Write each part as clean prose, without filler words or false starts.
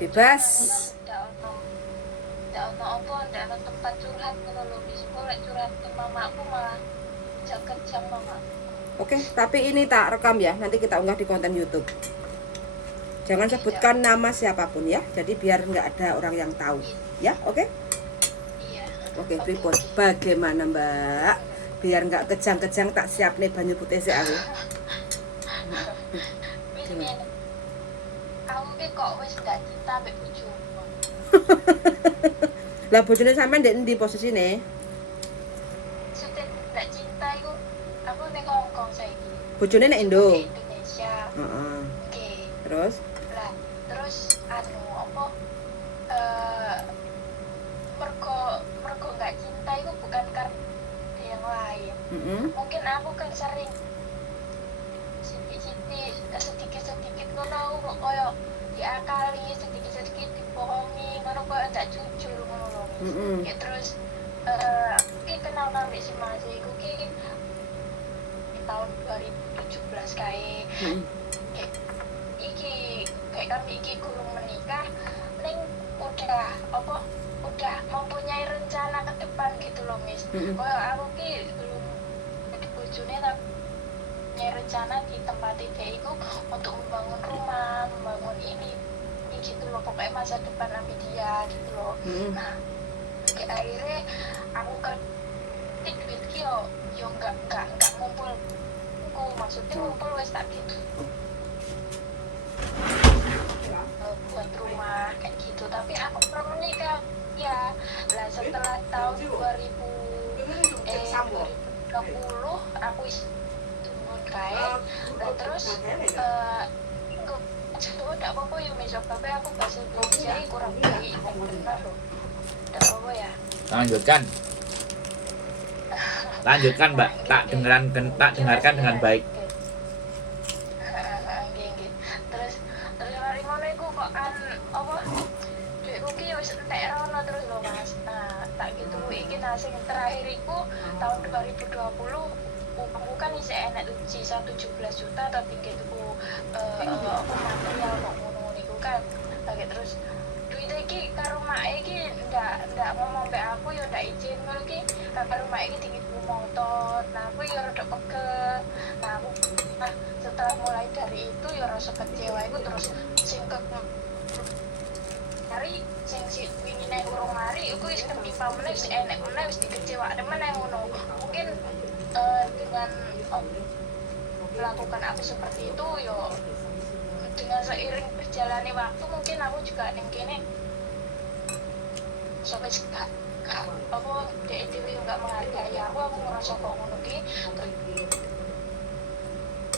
bebas. Ndak ono apa, ndak ono tempat curhat ngono lho. Wis golek curhat ke mamaku malah kejam mama. Oke, tapi ini tak rekam ya. Nanti kita unggah di konten YouTube. Jangan sebutkan nama siapapun ya. Jadi biar nggak ada orang yang tahu. Ya, oke? Iya. Oke, pripun? Bagaimana Mbak? Biar nggak kejang-kejang tak siap nih banyu putih sih aku. Wis ngene. Kamu ki kok wis gak cinta mbek bojomu. Lah bojone sampean ndek ndi posisine? Sudah gak cinta iku aku ning Hongkong saiki. Bojone nek Indo. Indonesia. Heeh. Oke. Terus? Lah, terus apa mergo gak cinta itu bukan karena yang lain. Mungkin aku kan sering sedikit ngono kok koyo diakali, sedikit dibohongi, ngono koyo ndak jujur ngono lho. Ya terus ki kenal nang si Mas iku ki di tahun 2017 kae. Iki kayak kami iki kurang menikah ning udah mempunyai rencana ke depan gitu loh Miss. Koyo aku ki belum jadi bojone tapi punya rencana di tempat ide itu untuk membangun rumah, membangun ini gitu loh, pokoknya masa depan ambil dia gitu loh. Nah akhirnya aku kertik duit yo nggak ngumpul maksudnya ngumpul wes tak gitu buat rumah kayak gitu, tapi aku belum menikah ya lah. Setelah tahun 2020 aku turun kae lah, terus coba ndak apa-apa ya mesok tapi aku bahasa Indonesia kurang baik benar loh, ndak apa ya. Lanjutkan Mbak, tak dengarkan dengan baik. Terus hari ngono iku kok kan apa duitku ki wis entek rono terus lho Mas. Nah, tak gitu iki sing terakhir iku tahun 2020 aku kan isi enek uji 17 juta atau tinggi tuku aku material kok ngono niku kan. Lagi terus duit iki karo mak iki ndak ngomong mbek aku yo ndak izin ngono iki. Karo mak iki tinggi motor. Nah, aku yo rada pegel. Nah, aku setelah mulai dari itu yo rasa kecewa iku terus sing hari sing si wingi nek urung mari iku wis ketimpa meneh wis enek meneh wis dikecewakne meneh ngono. Mungkin dengan melakukan aku seperti itu yo dengan seiring berjalannya waktu mungkin aku juga ning kene sampai apa dewe nggak menghargai aku ngerasa kok ngono ki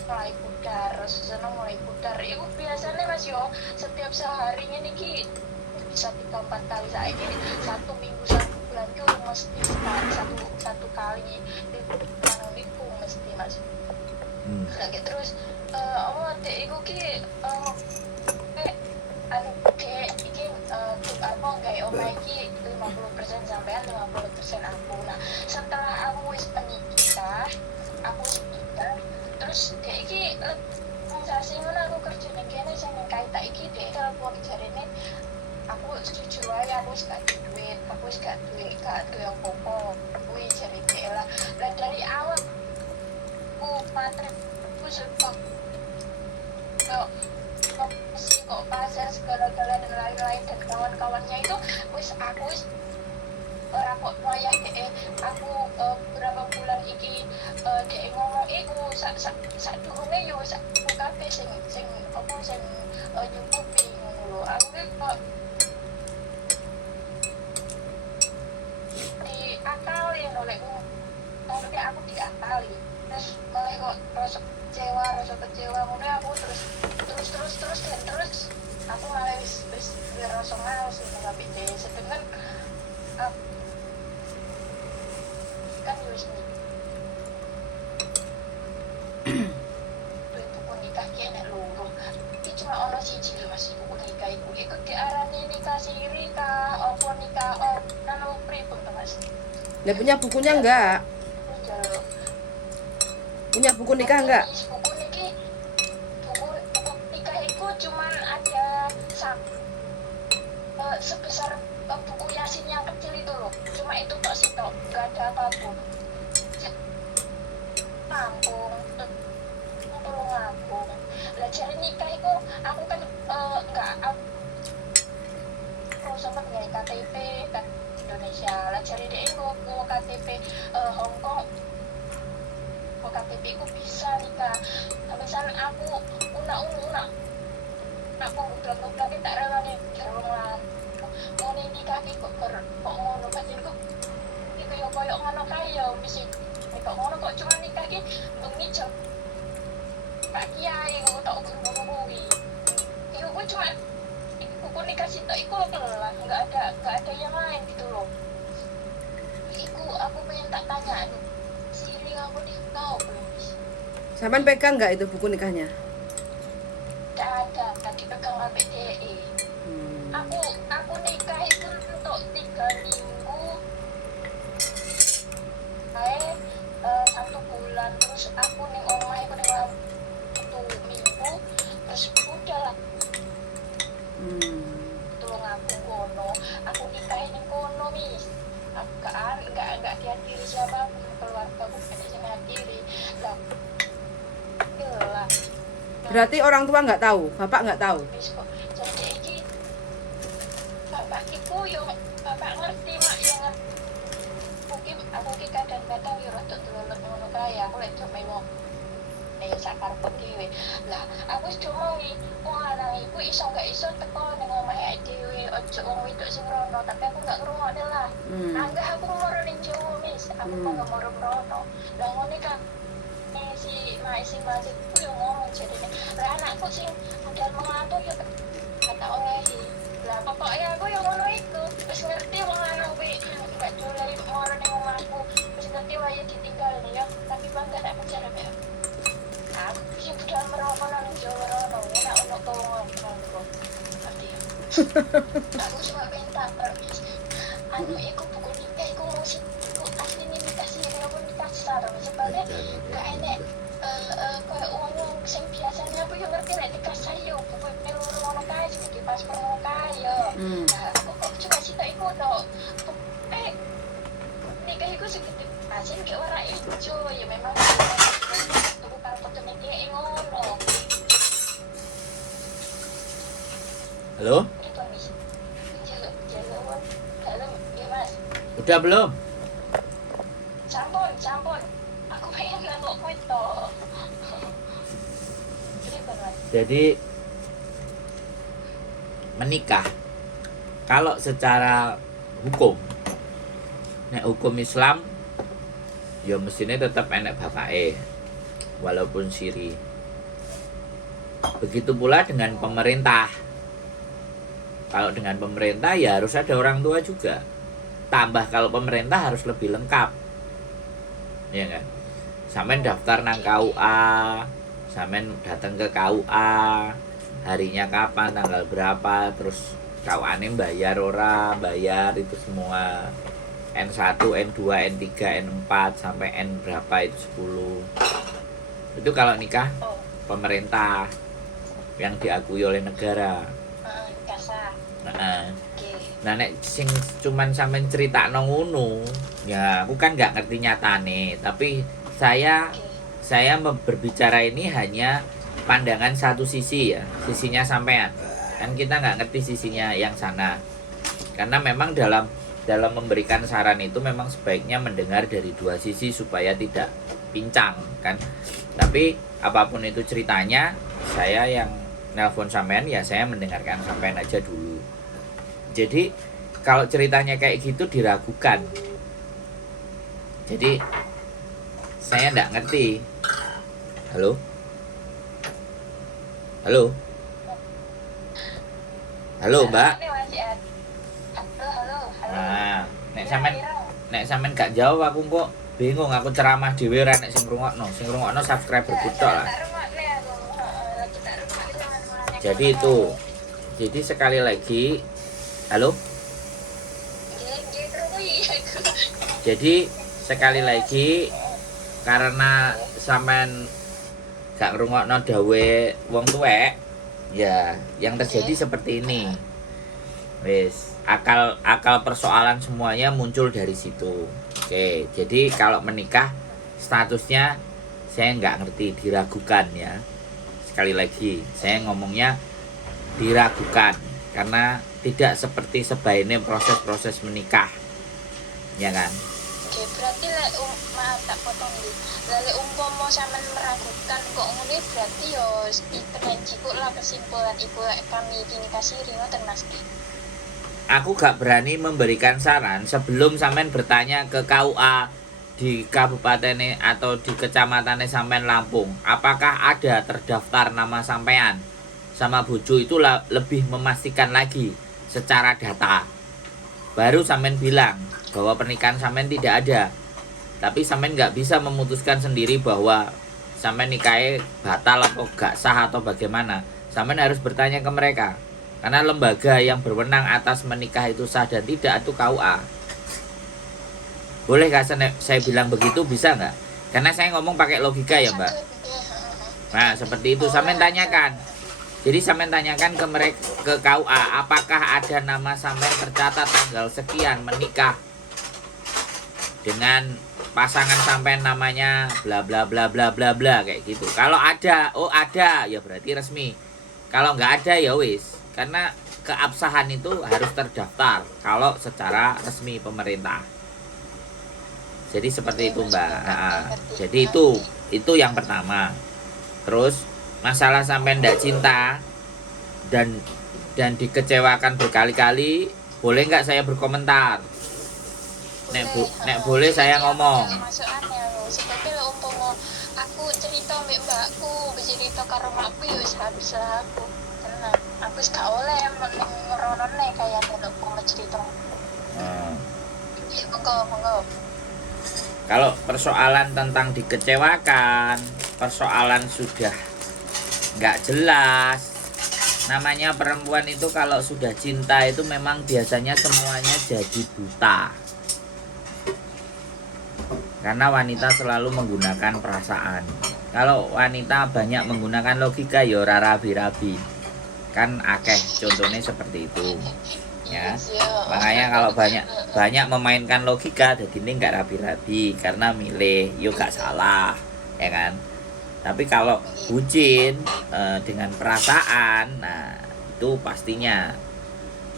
mulai pudar, seneng mulai pudar. Iku biasanya Mas yo setiap seharinya niki bisa 3-4 kali saiki 1 minggu 1 bulan ki mesti satu kali itu mesti Mas. Lagi terus dek iku ki iki apa gawe omah iki 50% sampean 50% aku. Nah, setelah aku wis menikah, terus dek iki sasi ngono aku kerja ning kene sing kae tak iki dek telepon jarene aku setuju wae aku wis gak duit, gak duwe apa-apa. Kuwi jare dek lah. Lah dari awal aku matrep aku sebab kok pasar segala-gala dan lain-lain dan kawan-kawannya itu aku ora kok wayah aku beberapa bulan iki dek ngomong iku sak durunge yo sak kabeh sing nyukupi ngono lho. Aku kok diakali olehku. Tapi aku diakali. Terus malah kok rasa kecewa ngono aku terus aku malah wis rasa males ngapain deh sedangkan kan wis nih buku nikah ki enek loro iki cuma ono siji lho Mas buku nikah iku diarani nikah siri apa nikah nang pripun to Mas? Lah punya bukunya enggak? Punya buku nikah enggak? Buku nikah itu cuman ada nikah itu aku kan enggak aku sempat nggak KTP kan Indonesia lah cari deh gue KTP Hong Kong KTP ku bisa nikah misalnya aku unak aku budak tak rela nih jarang lah mau nikah kok ngono pancen ku itu yo koyo ngono kaya mesti kok ngono kok cuma nikah ki untuk ngicep Pak Kiai kok tak ngono kuwi itu ku cuma aku nikah sih tak iku lah nggak ada yang lain gitu loh iku aku pengen tak tanya siri aku tahu belum Sampean pegang nggak itu buku nikahnya? tidak ada tadi pegang APDE aku nikah itu untuk 3 minggu 1 bulan terus aku ning omah iku ning 1 minggu terus udah lah tolong aku kono aku nikahin ning kono mis aku enggak dihadiri siapapun keluarga aku tidak dihadiri lah lah Berarti orang tua nggak tahu, bapak nggak tahu. jadi ini bapak iku yo bapak ngerti mak yang mungkin aku ki kadang-kadang yo rada delelep ngono kae aku lek cuma mau sakar dhewe lah aku cuma wong lanang iku iso gak iso teko ning omahe dhewe ojo wong wedok sing rono tapi aku gak ngrungokne lah anggah aku moro ning Jawa mis aku mau moro rono lah ngene kan si masih ku yo ngomong jadine lah anakku sing budal mengatur yo kata olehi lah pokoknya aku yo ngono iku wis ngerti wong lanang kuwi gak dolari moro ning omahku wis ngerti wae ditinggal ya tapi bangga nek pacar ya aku sih budal merokok nang Jawa rono enak ono tolong aku ngerti aku cuma minta permis anu iku buku nikah iku musik iku asli nikah sih aku nikah secara sebenarnya gak enek kayak uang sing biasanya aku yang ngerti nek nikah saya buku melulu ngono kae sing di paspor ngono kae yo nah kok cuma sita iku to nikah iku sing gede asin kayak warna ijo ya memang bukan foto media ngono Halo? Udah belum? Campur. Aku pengen nangkok foto. Jadi menikah kalau secara hukum, nek hukum Islam ya mestinya tetap enak bapake walaupun siri. Begitu pula dengan pemerintah. Kalau dengan pemerintah ya harus ada orang tua juga. Tambah kalau pemerintah harus lebih lengkap. Ya kan? Sampean daftar nang KUA, sampean datang ke KUA, harinya kapan, tanggal berapa, terus KUA-ne bayar ora, bayar itu semua. N1, N2, N3, N4 sampai N berapa itu 10. Itu kalau nikah pemerintah yang diakui oleh negara. Nah nek sing cuman sampean critakno ngono, ya aku kan nggak ngerti nyatane, tapi saya berbicara ini hanya pandangan satu sisi ya, sisinya sampean. Kan kita nggak ngerti sisinya yang sana. Karena memang dalam memberikan saran itu memang sebaiknya mendengar dari dua sisi supaya tidak pincang kan. Tapi apapun itu ceritanya, saya yang nelpon sampean ya saya mendengarkan sampean aja dulu. Jadi kalau ceritanya kayak gitu diragukan. Jadi saya enggak ngerti. Halo? Halo? Halo, Mbak? Halo. Nah, nek sampean gak jawab aku kok bingung, aku ceramah dhewe ora nek sing ngrungokno. Sing ngrungokno subscriber kutok lah. Jadi itu. Jadi sekali lagi, halo? Jadi sekali lagi karena sampean gak ngrungokno dawe wong tuwek, ya yang terjadi seperti ini. Wis, akal persoalan semuanya muncul dari situ. Oke, jadi kalau menikah statusnya saya nggak ngerti, diragukan ya. sekali lagi saya ngomongnya diragukan karena tidak seperti sebaiknya proses-proses menikah, ya kan? Oke, berarti maaf tak potong nih. Lek umpama sampean meragukan kok ngene berarti yo iku lah kesimpulan iku lek kami kini kasiri ngoten Mas. Aku gak berani memberikan saran sebelum sampean bertanya ke KUA di kabupaten atau di kecamatan sampean Lampung, apakah ada terdaftar nama sampean sama bojo, itu lebih memastikan lagi secara data. Baru sampean bilang bahwa pernikahan sampean tidak ada. Tapi sampean nggak bisa memutuskan sendiri bahwa sampean nikahnya batal atau gak sah atau bagaimana. Sampean harus bertanya ke mereka. Karena lembaga yang berwenang atas menikah itu sah dan tidak itu KUA. Boleh gak saya bilang begitu, bisa nggak? Karena saya ngomong pakai logika ya Mbak. Nah seperti itu sampean tanyakan. Jadi sampean tanyakan ke mereka, ke KUA, apakah ada nama sampean tercatat tanggal sekian menikah dengan pasangan sampean namanya bla bla bla bla bla bla kayak gitu. Kalau ada, oh ada, ya berarti resmi. Kalau nggak ada ya wis, karena keabsahan itu harus terdaftar kalau secara resmi pemerintah. Jadi seperti itu Mbak. Jadi itu yang pertama. Terus masalah sampai ndak cinta dan dikecewakan berkali-kali, boleh nggak saya berkomentar? Nek boleh saya ngomong. Sebabnya umpama aku cerita mbak mbakku, cerita karo makku ya wis habis lah aku. Tenang, aku wis gak oleh ngeronone kayak aku mau cerita. Monggo. Kalau persoalan tentang dikecewakan, persoalan sudah nggak jelas, namanya perempuan itu kalau sudah cinta itu memang biasanya semuanya jadi buta, karena wanita selalu menggunakan perasaan. Kalau wanita banyak menggunakan logika ya ora rabi-rabi, kan akeh contohnya seperti itu ya. Makanya kalau banyak memainkan logika jadi ini nggak rabi-rabi karena milih yuk gak salah, ya kan. Tapi kalau bucin dengan perasaan, nah itu pastinya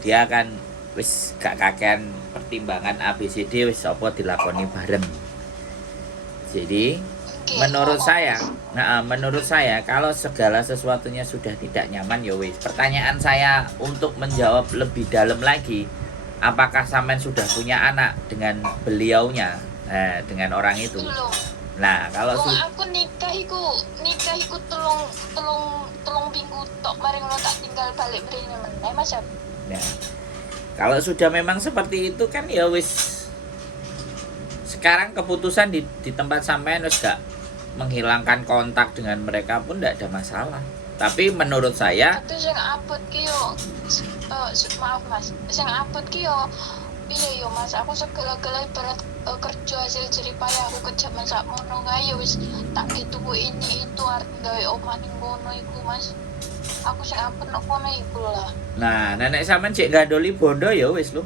dia akan wis gak kakean pertimbangan ABCD, wis apa dilakoni bareng. Jadi menurut saya kalau segala sesuatunya sudah tidak nyaman ya wis. Pertanyaan saya untuk menjawab lebih dalam lagi, apakah sampean sudah punya anak dengan beliaunya, dengan orang itu? Nah, kalau aku nikah iku telung minggu tok mari ngono tak tinggal balik mrene meneh Mas. Nah, kalau sudah memang seperti itu kan ya wis. Sekarang keputusan di tempat sampean wis gak menghilangkan kontak dengan mereka pun tidak ada masalah. Tapi menurut saya itu sing upload ki yo maaf Mas, sing upload ki yo piye yo Mas, aku segala-gala ibarat kerja hasil jerih payah aku kerja masak mono ngae wis tak dituku ini itu arep gawe omah ning kono iku Mas. Aku sing upload nang kono iku lah. Nah, nenek sampean cek gandoli bondo ya wis lho.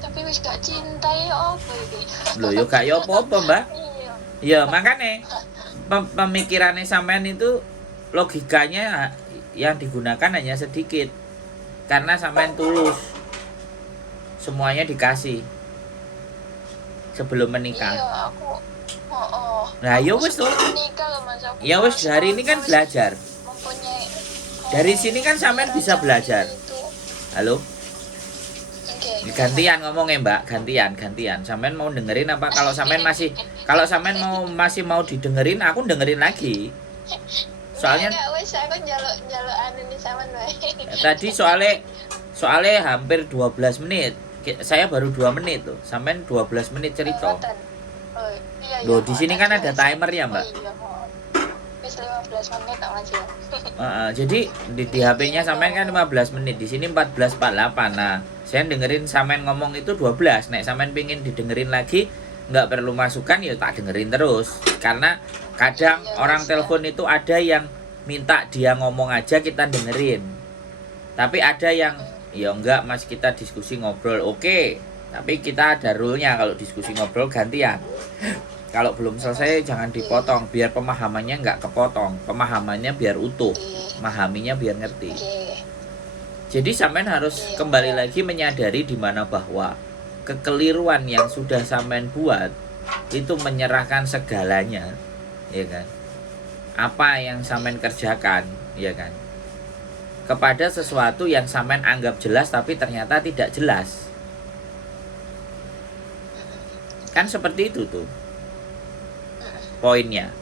Tapi wis gak cinta ya apa iki? Lho yo gak yo apa-apa, Mbak. Ya, makanya pemikirannya sampean itu logikanya yang digunakan hanya sedikit. Karena sampean tulus. Semuanya dikasih sebelum menikah. Iya, aku Nah, ya wis tuh. Ya wis, hari ini kan belajar. Dari sini kan sampean bisa belajar. Halo? Gantian ngomongnya Mbak, gantian. Sampean mau dengerin apa? Kalau sampean masih mau didengerin, aku dengerin lagi. Soalnya tadi soalnya hampir 12 menit. Saya baru 2 menit tuh. Sampean 12 menit cerita. Loh, di sini kan ada timer ya, Mbak. 15 menit tak Mas ya. Jadi di HP-nya sampean kan 15 menit, di sini 14:48. Nah, saya dengerin sampean ngomong itu 12. Nek sampean pengin didengerin lagi, nggak perlu masukan ya tak dengerin terus. Karena kadang orang telepon itu ada yang minta dia ngomong aja kita dengerin. Tapi ada yang ya enggak Mas, kita diskusi ngobrol. Oke. Tapi kita ada rule-nya kalau diskusi ngobrol gantian. Kalau belum selesai jangan dipotong, biar pemahamannya nggak kepotong, pemahamannya biar utuh, memahaminya biar ngerti. Oke. Jadi sampean harus kembali lagi menyadari di mana bahwa kekeliruan yang sudah sampean buat itu menyerahkan segalanya, ya kan? Apa yang sampean kerjakan, ya kan? Kepada sesuatu yang sampean anggap jelas tapi ternyata tidak jelas. Kan seperti itu tuh poinnya.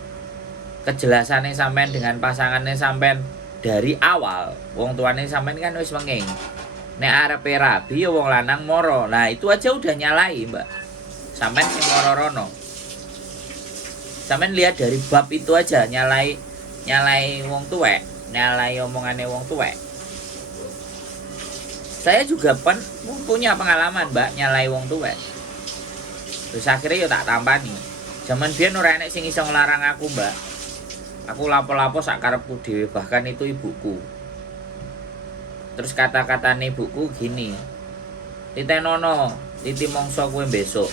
Kejelasannya sampean dengan pasangannya sampean dari awal, wong tuane sampean kan wis menging. Nek arepe rabi ya wong lanang moro. Nah, itu aja udah nyalai, Mbak. Sampean sing moro rono. Sampean lihat dari bab itu aja nyalai wong tuwek, nyalai omongane wong tuwek. Saya juga punya pengalaman, Mbak, nyalai wong tuwek. Terus akhirnya ya tak tampani. Zaman biyen ora enek sing iso nglarang aku, Mbak. Aku lapo-lapo sak karepku dhewe, bahkan itu ibuku. Terus kata-katane ibuku gini. Titenono, titi mongso kowe besok.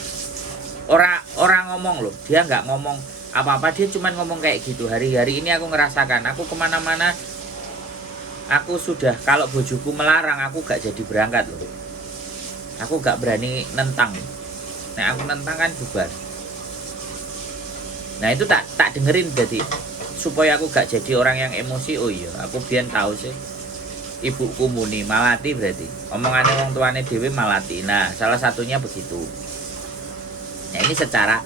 Ora ngomong loh, dia nggak ngomong apa-apa, dia cuma ngomong kayak gitu. Hari-hari ini aku ngerasakan, aku kemana-mana aku sudah, kalau bojoku melarang aku gak jadi berangkat loh. Aku gak berani nentang. Nah, aku nentang kan bubar. Nah, itu tak dengerin jadi supaya aku gak jadi orang yang emosi. Oh iya, aku biyen tahu sih. Ibuku muni malati berarti. Omongane wong tuane dhewe malati. Nah, salah satunya begitu. Nah, ini secara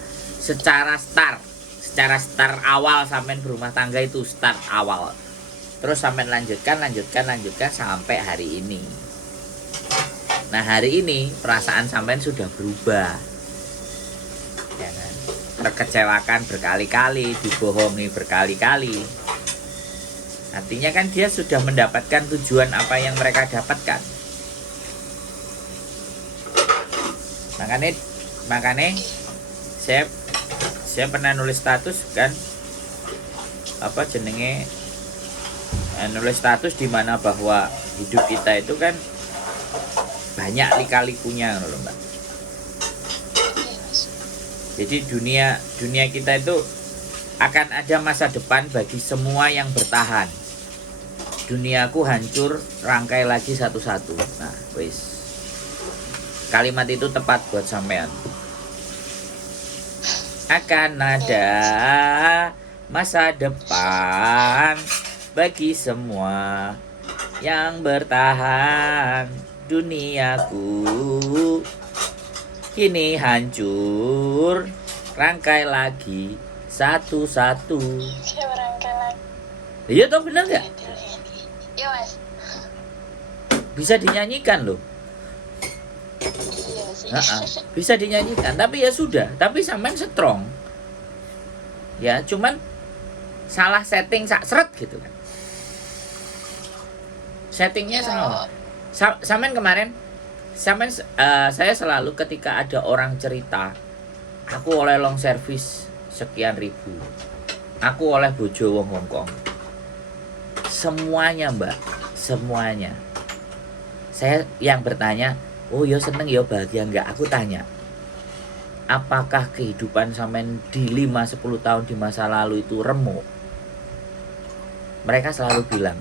start awal sampean berumah tangga itu start awal. Terus sampean lanjutkan sampai hari ini. Nah, hari ini perasaan sampean sudah berubah. Ya kan? Terkecewakan berkali-kali, dibohongi berkali-kali. Artinya kan dia sudah mendapatkan tujuan apa yang mereka dapatkan. Makanya saya pernah nulis status kan, nulis status di mana bahwa hidup kita itu kan banyak lika-likunya loh, Mbak. Jadi dunia kita itu akan ada masa depan bagi semua yang bertahan. Duniaku hancur, rangkai lagi satu-satu. Nah, wis. Kalimat itu tepat buat sampean. Akan ada masa depan bagi semua yang bertahan. Duniaku kini hancur, rangkai lagi satu-satu. Siapa rangkai lagi? Iya toh, bener nggak? Iya, Mas. Bisa dinyanyikan loh. Iya sih. Bisa dinyanyikan, tapi ya sudah. Tapi sampean strong. Ya, cuman salah setting sak seret gitu kan. Settingnya salah. Sampean kemarin, saya selalu ketika ada orang cerita, aku oleh long service sekian ribu, aku oleh bojo wong Hongkong. Semuanya, Mbak, semuanya. Saya yang bertanya, oh ya seneng ya bahagia enggak? Aku tanya, apakah kehidupan sampean di 5-10 tahun di masa lalu itu remuk? Mereka selalu bilang,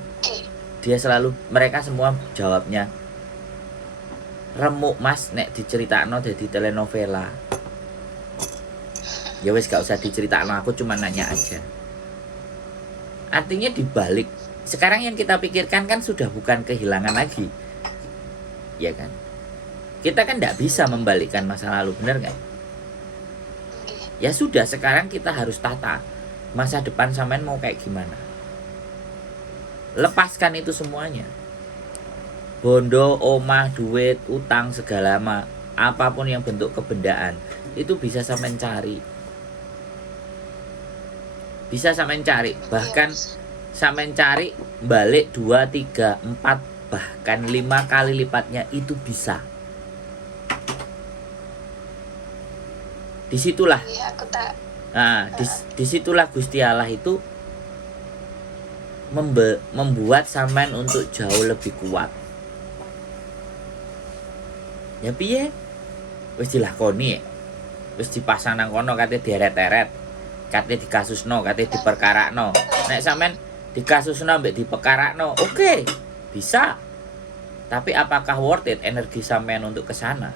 mereka semua jawabnya, remuk Mas, nek diceritakno dadi telenovela. Ya wis gak usah diceritakno, aku cuma nanya aja. Artinya dibalik, sekarang yang kita pikirkan kan sudah bukan kehilangan lagi. Ya kan? Kita kan tidak bisa membalikkan masa lalu, benar kan? Ya sudah, sekarang kita harus tata masa depan sampean mau kayak gimana. Lepaskan itu semuanya. Bondo, omah, duit, utang, segala apapun yang bentuk kebendaan, itu bisa sampean cari. Bisa sampean cari, bahkan sampean cari balik 2, 3, 4 bahkan 5 kali lipatnya itu bisa. Disitulah, disitulah Gusti Allah itu membuat sampean untuk jauh lebih kuat. Ya piye? Wis dilakoni ya. wis dipasang nang kono kate deret-deret. Kate dikasusno, kate diperkarakno. Nek sampean dikasusno mbek diperkarakno, oke, bisa. Tapi apakah worth it energi sampean untuk ke sana?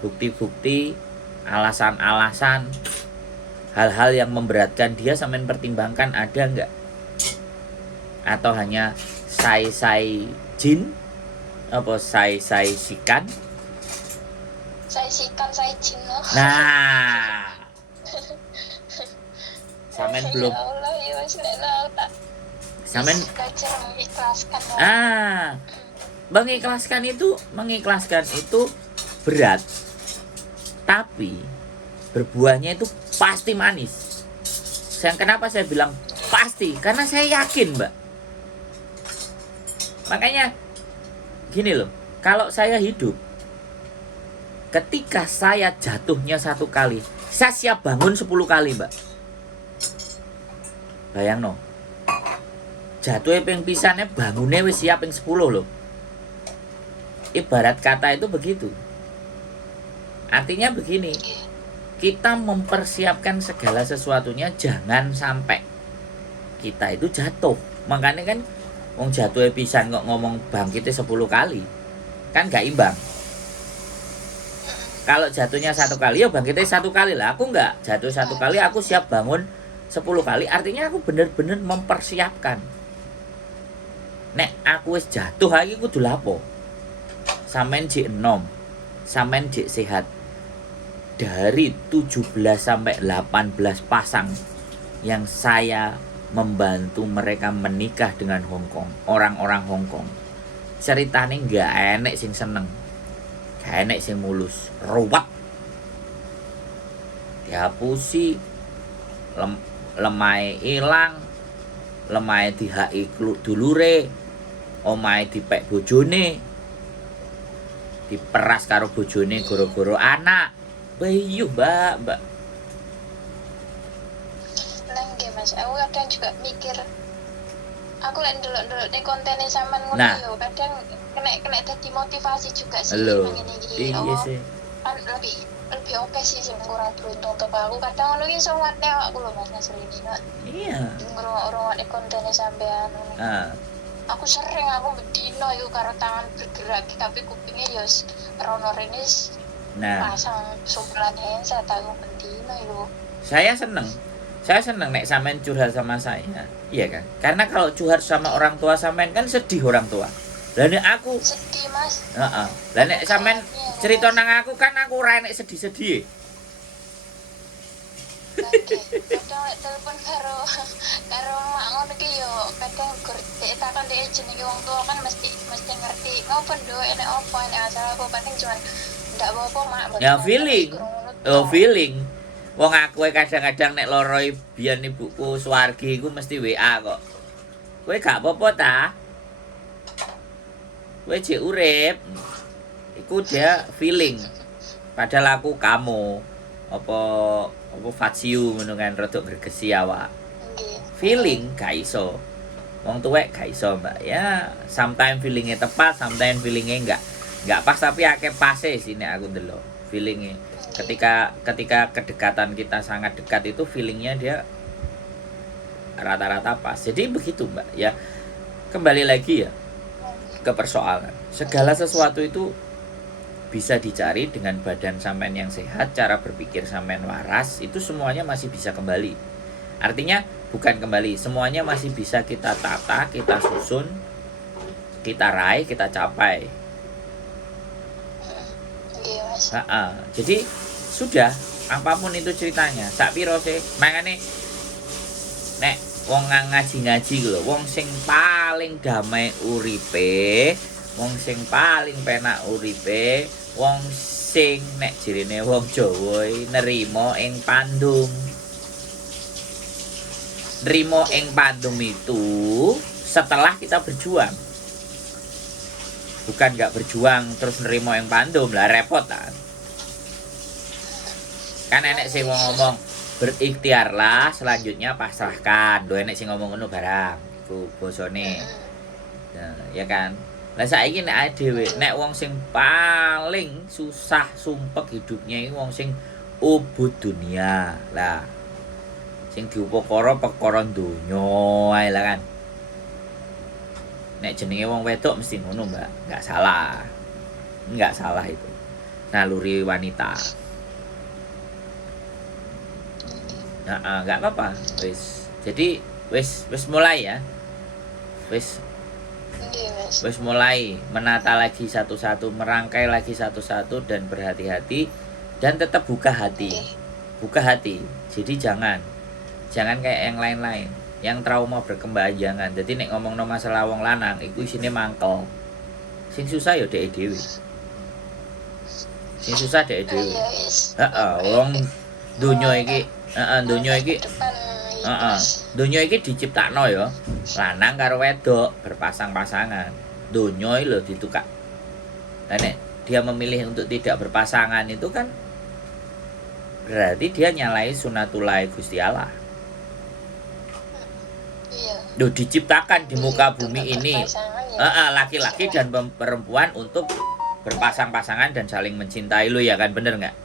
Bukti-bukti, alasan-alasan, hal-hal yang memberatkan dia sampean pertimbangkan ada enggak? Atau hanya say jin? Apa say sikan? Saya sikan, saya jin loh. Nah, sampean belum. Ya Allah, ya wis nek tau tak. Sampean belajar mengikhlaskan. mengikhlaskan itu berat. Tapi berbuahnya itu pasti manis. Kenapa saya bilang pasti? Karena saya yakin, Mbak. Makanya gini loh, kalau saya hidup, ketika saya jatuhnya 1 kali, saya siap bangun 10 kali, Mbak. Bayang no, jatuhnya ping pisannya bangunnya wis siap ping 10 loh. Ibarat kata itu begitu. Artinya begini, kita mempersiapkan segala sesuatunya jangan sampai kita itu jatuh. Makanya kan wong jatuhnya pisan kok ngomong bangkitnya 10 kali, kan gak imbang. Kalau jatuhnya 1 kali ya bangkitnya 1 kali lah. Aku enggak jatuh 1 kali, aku siap bangun 10 kali. Artinya aku bener-bener mempersiapkan. Nek aku wis jatuh lagi kudu lapo. Sampean jek enom, sampean jek sehat. Dari 17 sampai 18 pasang yang saya membantu mereka menikah dengan Hongkong, orang-orang Hongkong, ceritanya nggak enek sing seneng, gak enek sing mulus, ruwet, dihapusi, lemai ilang, lemai dihaki dulure, omahe dipek bojone, diperas karo bojone goro-goro anak. Bayu, mbak. Nggih Mas, aku kadang juga mikir, aku lek ndelok-ndelok ning kontene sampean ngono Nah. yo, kadang kena dadi motivasi juga sih Halo. ngene iki. Iya sih. Kan lebih oke sih sing kurang beruntung tuh aku kadang ngono iki iso nguatne awakku lho Mas Nasri ini. Iya. Ngrungokne kontene sampean. Ah, Aku sering bedino iku karo tangan bergerak tapi kupingnya yo rono rene nah, pasang sumpelan handset aku bedino iku. saya seneng nek sampean curhat sama saya, iya kan? Karena kalau curhat sama orang tua sampean kan sedih orang tua. Lah nek aku, Sedih Mas. heeh. Lah nek sampean cerita nang aku kan aku ora enek sedih-sedih. Oke, kadang lek telepon karo mak ngono ki yo kadang gordek takon dhek jenenge wong tua kan mesti ngerti ngopo nduk enek opo enek masalah apa paling cuman ndak apa-apa mak. Ya feeling. Oh, feeling. Wong aku kadang-kadang nek loro biyen ibuku Suwargi iku mesti WA kok. Kowe gak apa-apa ta? Kowe jek urip. Iku dia feeling. Padahal aku kamu apa fatsiu ngono kan rada gregesi awak. Nggih. Feeling gak iso. Wong tuwek gak iso, Mbak. Ya, sometimes feelingnya tepat, sometimes feelingnya enggak pas, tapi akeh pase sih nek aku ndelok. Feelingnya ketika kedekatan kita sangat dekat itu feelingnya dia rata-rata pas. Jadi begitu, Mbak. Ya, kembali lagi ya ke persoalan. Segala sesuatu itu bisa dicari dengan badan sampean yang sehat, cara berpikir sampean waras, itu semuanya masih bisa kembali. Artinya bukan kembali, semuanya masih bisa kita tata, kita susun, kita raih, kita capai. Nggih Mas. Jadi sudah, apapun itu ceritanya. Sak piro sih? Makane nek wong ngaji-ngaji lho, wong sing paling damai uripe, wong sing paling penak uripe, wong sing nek jirine wong Jawa nerima ing pandum. Nerima ing pandum itu setelah kita berjuang. Bukan nggak berjuang terus nerima ing pandum, lah repot kan. Kan enek sing ngomong berikhtiarlah, selanjutnya pasrahkan. Do enek sing ngomong ngono barang. Iku bosone. Nah, ya kan. Lah saiki nek dhewe, nek wong sing paling susah sumpek hidupnya iki wong sing ubud dunia. Lah sing diupakara perkara donya ae lah kan. Nek jenenge wong wedok mesti ngono, Mbak. Enggak salah. Enggak salah itu. Naluri wanita. Nah, enggak apa-apa. Jadi wis mulai ya. Wis Nggih, Mas. Wis mulai menata lagi satu-satu, merangkai lagi satu-satu dan berhati-hati dan tetap buka hati. Oke. Buka hati. Jadi jangan kayak yang lain-lain. Yang trauma berkepanjangan. Jadi nek ngomongno masalah wong lanang iku isine mangkel. Sing susah ya dhek dhewe. Sing susah dhek dhewe. Iya, wis. Wong donya iki, donya iki Depan donya iki diciptakno ya lanang karo wedok berpasang-pasangan. Donya iki lho ditukak. Lah nek dia memilih untuk tidak berpasangan itu kan berarti dia nyalai sunatullah Gusti Allah. Iya. Loh diciptakan di muka bumi ini Pasangan ya. laki-laki dan perempuan untuk berpasang-pasangan dan saling mencintai lo ya kan, bener nggak?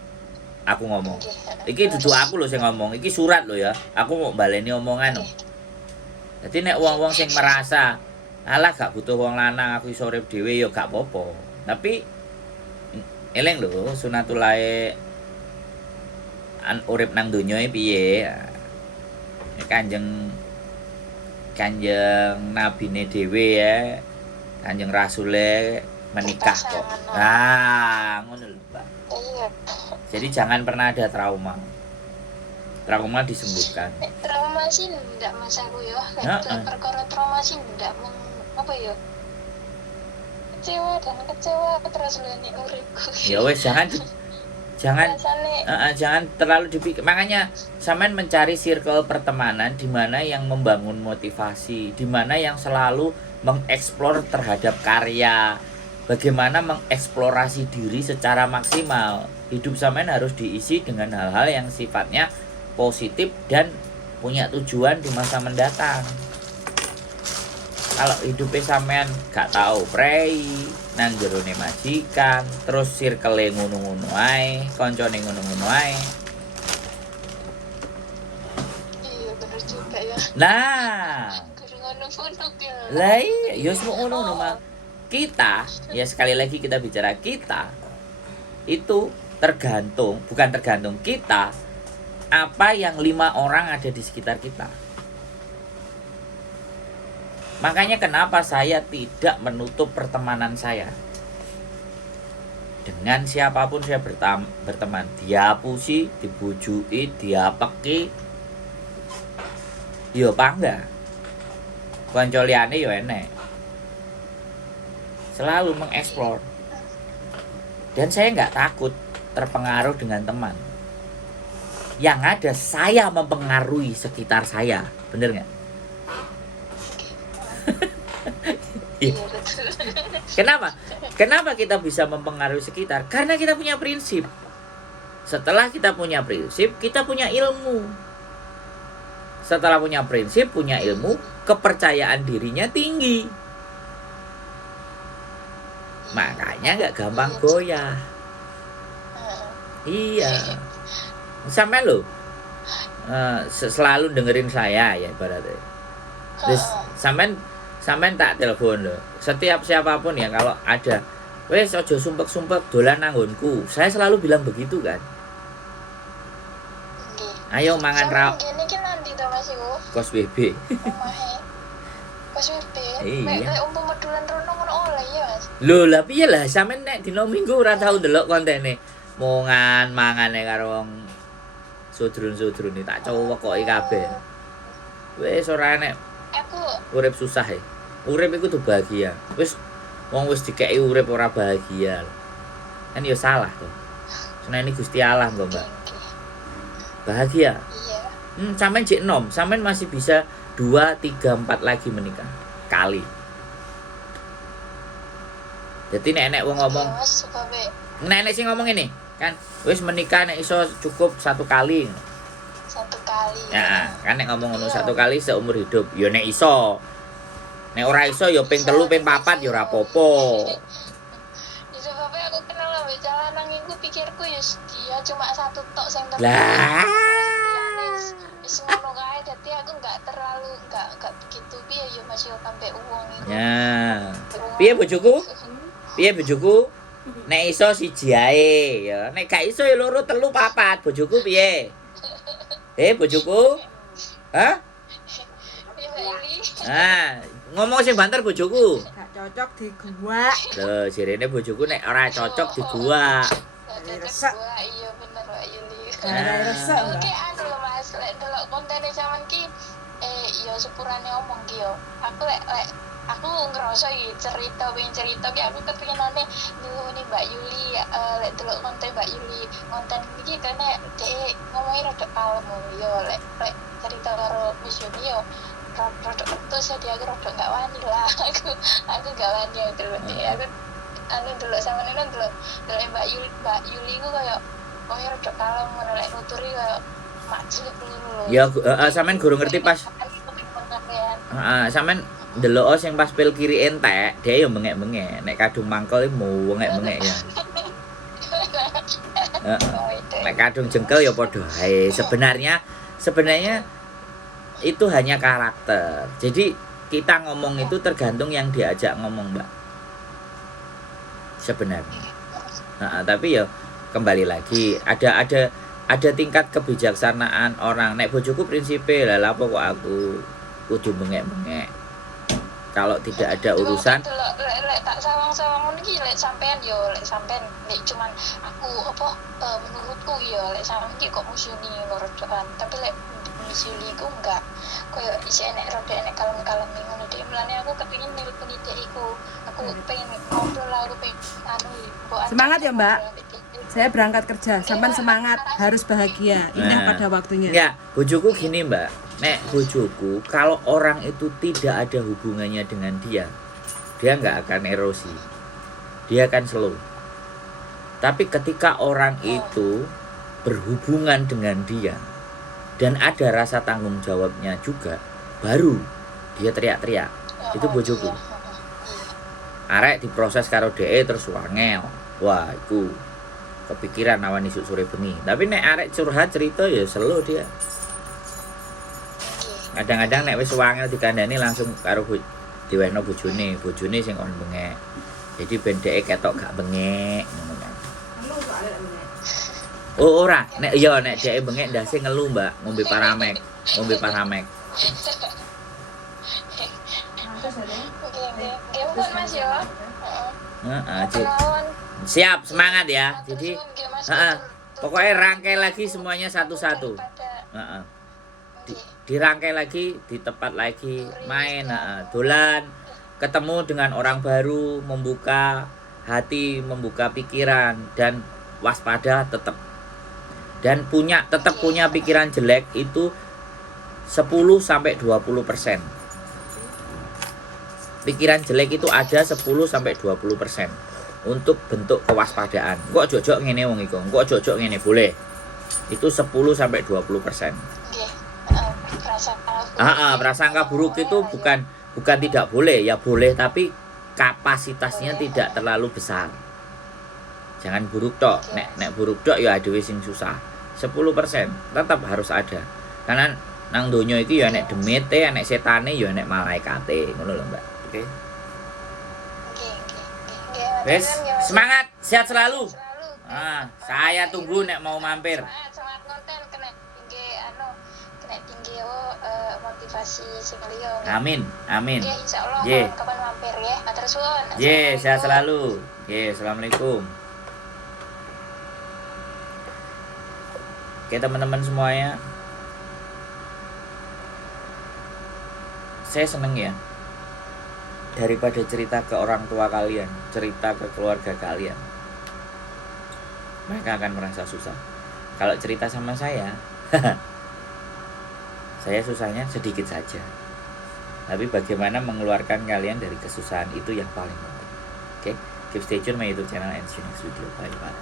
Aku ngomong. Iki dudu aku lho sing ngomong, iki surat lho ya. Aku mau baleni omongan. Jadi nek wong-wong sing merasa alah gak butuh wong lanang, aku iso urip dhewe ya gak apa-apa. Tapi eling lho sunatullah urip nang donya piye. Kanjeng nabine dhewe ya. Kanjeng rasule menikah kok. Nah, ngono lho, Mbak. Iya. Jadi jangan pernah ada trauma. Trauma disembuhkan. Trauma sih enggak Mas aku ya. Perkara trauma sih enggak apa ya? Kecewa terus lene uripku. Ya wes jangan terlalu dipikir. Makanya sampean mencari circle pertemanan di mana yang membangun motivasi, di mana yang selalu mengeksplor terhadap karya, bagaimana mengeksplorasi diri secara maksimal. Hidup sampean harus diisi dengan hal-hal yang sifatnya positif dan punya tujuan di masa mendatang. Kalau hidupnya sampean gak tahu prei nang jerone majikan, terus circle ngono-ngono ae, koncone ngono-ngono ae. Iya bener juga ya. Nah, Ngono-ngono ya. lah iya, ya semua ngono mah. Kita, ya sekali lagi kita bicara kita itu bukan tergantung kita apa yang 5 orang ada di sekitar kita. Makanya kenapa saya tidak menutup pertemanan saya. Dengan siapapun saya berteman. Diapusi, dibujui, diapeki. Yo bangga. Konco liyane yo enek. Selalu mengeksplor. Dan saya nggak takut terpengaruh dengan teman. Yang ada saya mempengaruhi sekitar saya. Bener nggak? Iya betul. Kenapa kita bisa mempengaruhi sekitar? Karena kita punya prinsip. Setelah kita punya prinsip, kita punya ilmu. Setelah punya prinsip, punya ilmu, kepercayaan dirinya tinggi. Makanya nggak gampang goyah. Iya. Sampai lo selalu dengerin saya ya ibaratnya. Terus sampean tak telepon lo. Setiap siapapun ya kalau ada, wes ojo sumpek-sumpek dolan nanggonku. Saya selalu bilang begitu kan. Ayo mangan raup. Gini ki nanti to Mas iku. Kos BB. Omahe. Kos BB. Iya. Mek umpama dolan rono ngono oleh ya Mas. Lho lah piye lah sampean nek dina Minggu ora tau ndelok kontene. Mangane karo wong sodron-sodron tak cowoki kabeh. Wis ora enek Aku urip susah e. Urip iku tuh bahagia. Wis wong wis dikeki urip ora bahagia. Kan ya salah to. Senene Gusti Allah kok, Mbak. Bahagia. iya. Sampean jek enom, sampean masih bisa 2, 3, 4 lagi menikah kali. Jadi nek wong ngomong, Iya, Mas suka be nek sing ngomong ini kan wis menikah nek iso cukup 1 kali. 1 kali. Ya, kan nek ngomong ngono 1 kali seumur hidup. Ya nek iso. Nek ora iso ya ping 3, ping 4 ya ora apa-apa. Iso bae aku kenal ambek calon nang iku pikirku ya dia cuma satu tok sing Lah. wis ngono kae, dadi aku nggak terlalu nggak begitu piye yo Mas yo sampe uang iku. Ya. Piye bojoku? Piye bojoku? Nek iso siji ae ya. Nek gak iso ya loro, telu, papat. Bojoku piye? Bojoku? Hah? Piye Mbak Yuli? Ah, ngomong sing banter bojoku. Gak cocok di gua. Loh, jirene bojoku nek ora cocok di gua. Resek. Iya bener Mbak Yuli. Gara-gara resek, Mbak. Oke, anu lho Mas, lek delok kontene sampean ki ya sepurane omong ki yo. Aku ngerasa iki cerita ki aku kepinginane nyuwuni Mbak Yuli lek delok konten Mbak Yuli konten iki kene dhek ngomongin rada kalem yo lek cerita karo Miss Yuni yo rada ketus ya dia rada gak wani lah aku gak wani terus aku anu delok sampeyan delok Mbak Yuli ku koyo rada kalem ngono lek nuturi koyo macet lho. Ya sampean guru ngerti pas. Heeh, sampean ndelok sing pas pil kiri entek, dia yo bengek-bengek. Nek kadung mangkel mau bengek-bengek ya. Nek kadung jengkel ya padha ae. Sebenarnya itu hanya karakter. Jadi kita ngomong itu tergantung yang diajak ngomong, Mbak. Sebenarnya. Tapi ya kembali lagi ada tingkat kebijaksanaan orang. Nek bojoku prinsipe lah apa kok aku kudu bengek-bengek. Kalau tidak ada urusan lek tak sawang-sawang iki lek sampean yo lek sampean lek cuman aku menurutku yo lek sampean iki kok musyuni ngorodokan tapi lek musyuni ku enggak koyo isih enek rada enek kalem-kalem ngono dhek mlane aku kepengin nelpon dhek iku aku pengen ngobrol lah aku pengen Semangat ya Mbak. Saya berangkat kerja, sampean semangat, harus bahagia. Indah pada waktunya. Ya, bojoku gini Mbak. Nek bojoku kalau orang itu tidak ada hubungannya dengan dia nggak akan erosi. Dia akan slow. Tapi ketika orang itu berhubungan dengan dia dan ada rasa tanggung jawabnya juga, baru dia teriak-teriak. Itu bojoku. Arek diproses karo dhek terus wangel. Wah, iku kepikiran awan isuk sore bengi. Tapi nek arek curhat cerita ya slow dia. Kadang-kadang nek wis wangel dikandani langsung karo diwehno bojone sing kon bengek. Jadi ben dhek ketok gak bengek ngono kan. Oh ora, nek dhek bengek ndase ngelu, Mbak, ngombe paramek. Oke, Mas yo. Siap, semangat ya. Jadi pokoknya rangkai lagi semuanya satu-satu. Dirangkai lagi, ditepat lagi, main, dolan, ketemu dengan orang baru, membuka hati, membuka pikiran, dan waspada tetap. Dan tetap punya pikiran jelek itu 10-20%. Pikiran jelek itu ada 10-20% untuk bentuk kewaspadaan. Kok jojok ngene wong iku, kok jojok ngene boleh. Itu 10-20%. Prasangka buruk itu bukan tidak boleh, ya boleh tapi kapasitasnya tidak terlalu besar. Jangan buruk tok. Nek buruk tok ya dhewe sing susah. 10% tetap harus ada. Karena nang donya iki ya nek demite, nek setane ya nek malaikate, ngono lho, Mbak. Oke. Wes, semangat, sehat selalu. Saya tunggu nek mau mampir. Semangat konten kena tinggi motivasi sing liya. Amin. Nggih, insyaallah kapan mampir ya. Matur suwun. Sehat selalu. Assalamualaikum. Oke, teman-teman semuanya. Saya seneng ya. Daripada cerita ke orang tua kalian, cerita ke keluarga kalian, mereka akan merasa susah. Kalau cerita sama saya, saya susahnya sedikit saja. Tapi bagaimana mengeluarkan kalian dari kesusahan itu yang paling penting. Oke, keep stay tune my YouTube channel and see you next video. Bye bye.